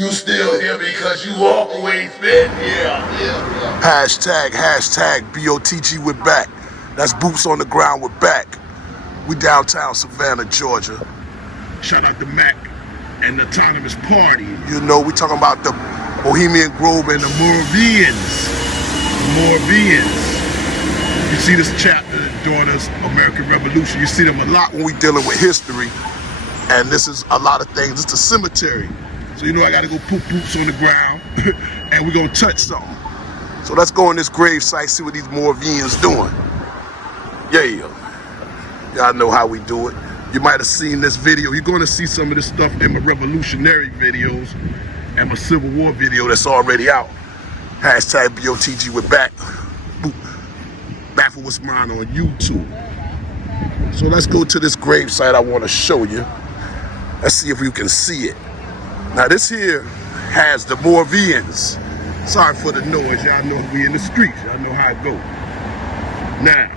You still here because you always been here. Hashtag BOTG, we're back. That's boots on the ground, we're back. We downtown Savannah, Georgia. Shout out to Mac and the Autonomous Party. You know, we talking about the Bohemian Grove and the Moravians. You see this chapter, Daughters American Revolution. You see them a lot when we dealing with history. And this is a lot of things. It's a cemetery. So you know I gotta go put boots on the ground and we're gonna touch something. So let's go on this grave site, see what these Moravians doing. Yeah. Y'all know how we do it. You might have seen this video. You're gonna see some of this stuff in my revolutionary videos and my Civil War video that's already out. Hashtag BOTG, we're back. Back for what's mine on YouTube. So let's go to this grave site I wanna show you. Let's see if you can see it. Now this here has the Moravians. Sorry for the noise, y'all know we in the streets, y'all know how it go. Now,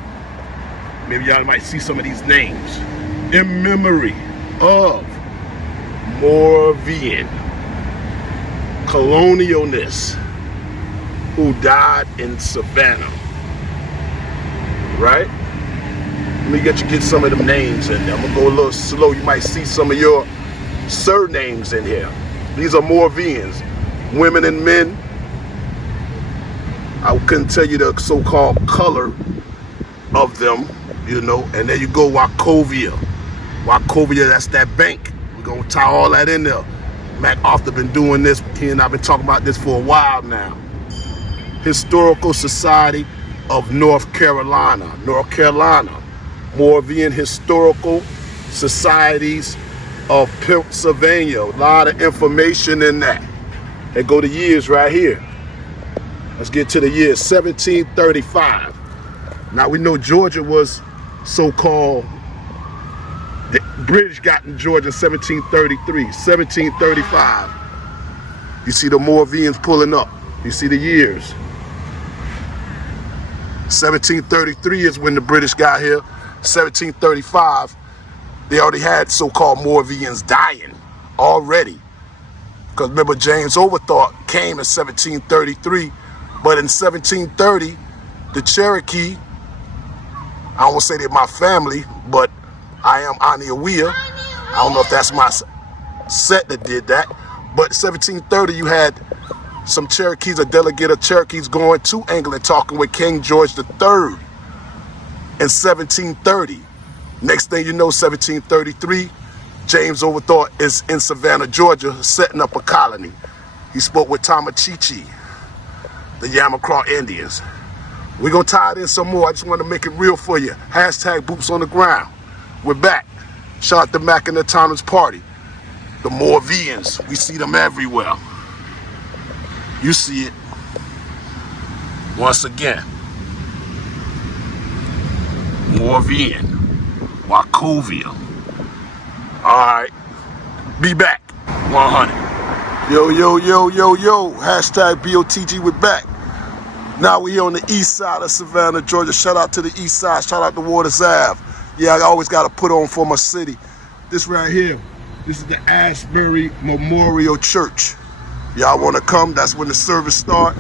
maybe y'all might see some of these names. In memory of Moravian colonialists who died in Savannah, right? Let me get some of them names in there. I'm gonna go a little slow. You might see some of your surnames in here. These are Moravians, women and men. I couldn't tell you the so-called color of them, you know. And there you go, Wachovia, that's that bank. We're gonna tie all that in there. MacArthur been doing this. He and I've been talking about this for a while now. Historical Society of North Carolina. Moravian Historical Societies of Pennsylvania. A lot of information in that. They go to years right here. Let's get to the year 1735. Now we know Georgia was so-called, the British got in Georgia in 1733, 1735. You see the Moravians pulling up. You see the years. 1733 is when the British got here. 1735, they already had so-called Moravians dying already. Because remember, James Overthought came in 1733, but in 1730, the Cherokee, I don't want to say they're my family, but I am Aniawea. I don't know if that's my set that did that, but 1730, you had some Cherokees, a delegate of Cherokees going to England, talking with King George III in 1730. Next thing you know, 1733, James Overthought is in Savannah, Georgia, setting up a colony. He spoke with Tamachichi, the Yamacraw Indians. We're gonna tie it in some more. I just want to make it real for you. Hashtag boots on the ground. We're back. Shout out to Mac and the Autonomous Party. The Moravians, we see them everywhere. You see it. Once again. Moravian. Wachovia. Alright. Be back. 100. Yo. Hashtag BOTG, we're back. Now we on the east side of Savannah, Georgia. Shout out to the east side. Shout out to Waters Ave. Yeah, I always got to put on for my city. This right here, this is the Ashbury Memorial Church. Y'all want to come? That's when the service start.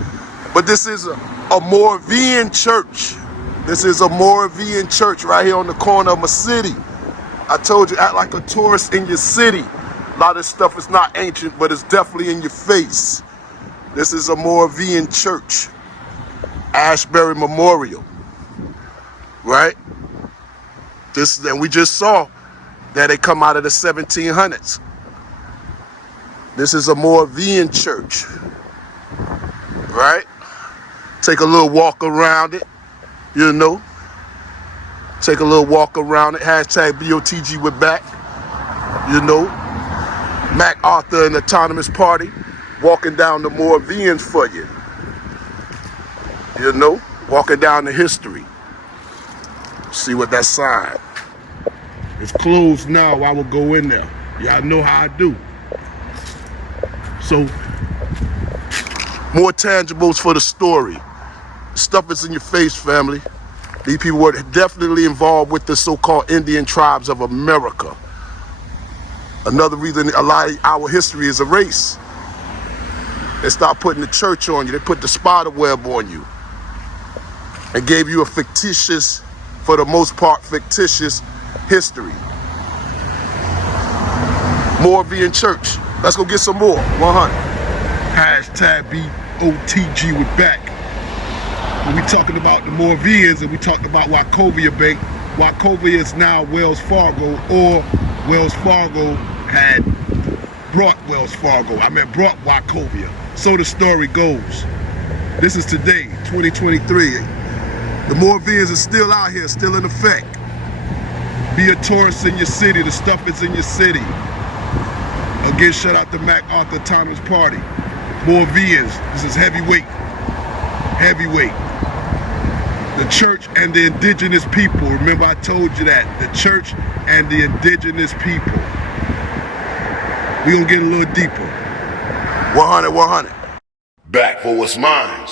But this is a Moravian church. This is a Moravian church right here on the corner of my city. I told you, act like a tourist in your city. A lot of this stuff is not ancient, but it's definitely in your face. This is a Moravian church. Ashbury Memorial. Right? And we just saw that they come out of the 1700s. This is a Moravian church. Right? Take a little walk around it. You know, take a little walk around it. Hashtag BOTG, we're back. You know, MacArthur and the Autonomous Party walking down the Moravians for you. You know, walking down the history. See what that sign. It's closed now. I will go in there. Y'all know how I do. So, more tangibles for the story. Stuff is in your face, family. These people were definitely involved with the so-called Indian tribes of America. Another reason a lot of our history is erased. They start putting the church on you. They put the spider web on you. And gave you a fictitious, for the most part, fictitious history. Moravian church. Let's go get some more. 100. Hashtag BOTG with back. When we talking about the Moravians and we talked about Wachovia Bank, Wachovia is now Wells Fargo, or Wells Fargo had brought Wells Fargo. Brought Wachovia. So the story goes. This is today, 2023. The Moravians are still out here, still in effect. Be a tourist in your city. The stuff is in your city. Again, shout out to MacArthur Thomas Party. Moravians, this is heavyweight. Heavyweight. The church and the indigenous people. Remember I told you that. The church and the indigenous people. We're gonna get a little deeper. 100, 100. Back for what's mine.